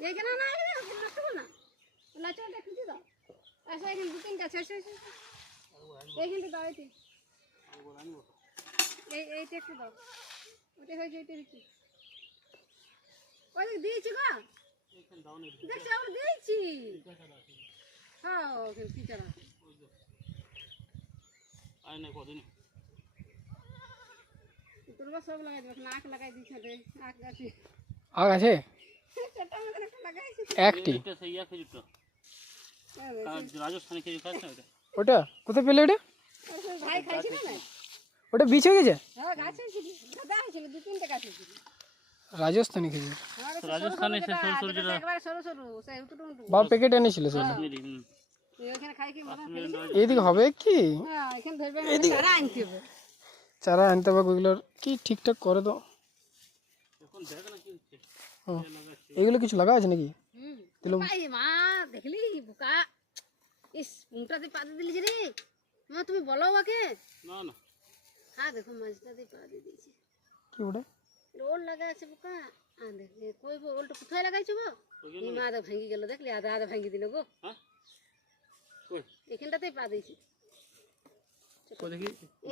এইখানে না নষ্ট করো না লাচটা খুঁজে দাও আচ্ছা এখানে দু তিনটা আছে এইখানটা দাও এইটা একটু দাও ওটা হয়েছে ওইটা দিচ্ছি ওই দিয়েছি গো দেখছি আমরা দিয়েছি হ্যাঁ ওখানে টিচার আছে তোমরা সব লাগাই দেবো নাক লাগাই দিচ্ছ রে নাক গাছে আগ আছে সেটা আমাদের একটা লাগাইছি একটি রাজস্থানি খেজুর খাস না ওটা কোথায় পেলে ওটা ভাই খাইছিল না ওটা বীজ হয়ে গেছে হ্যাঁ গাছ হয়েছিল দাদা হয়েছিল দু তিনটে গাছ হয়েছিল রাজস্থানি খেজুর রাজস্থানে সে সরু সরু যেটা একবারে সরু সরু সেই উটুটু বাবা প্যাকেট এনেছিল সেটা তুই ওখানে খাই কি মজা এইদিকে হবে কি হ্যাঁ এখানে ধরবে সারা আনতে হবে চারা আনতে হবে ওইগুলোর কি ঠিকঠাক করে তো এখন দেখ না কি হচ্ছে এগুলো কিছু লাগা আছে নাকি ভাই মা দেখলি বোকা ইস মুখটাতে পা দিয়ে দিলি রে মা তুমি বলো ওকে না না হ্যাঁ দেখো মাছটাতে পা দিয়ে দিয়েছি কি ওটা ওল লাগা আছে বোকা দেখ কই ওলটা কোথায় লাগাইছো গো মা আধা ভাঙি গেল দেখলি আধা আধা ভাঙি দিল গো হ্যাঁ কই এখানটাতেই পা দিয়েছি দেখি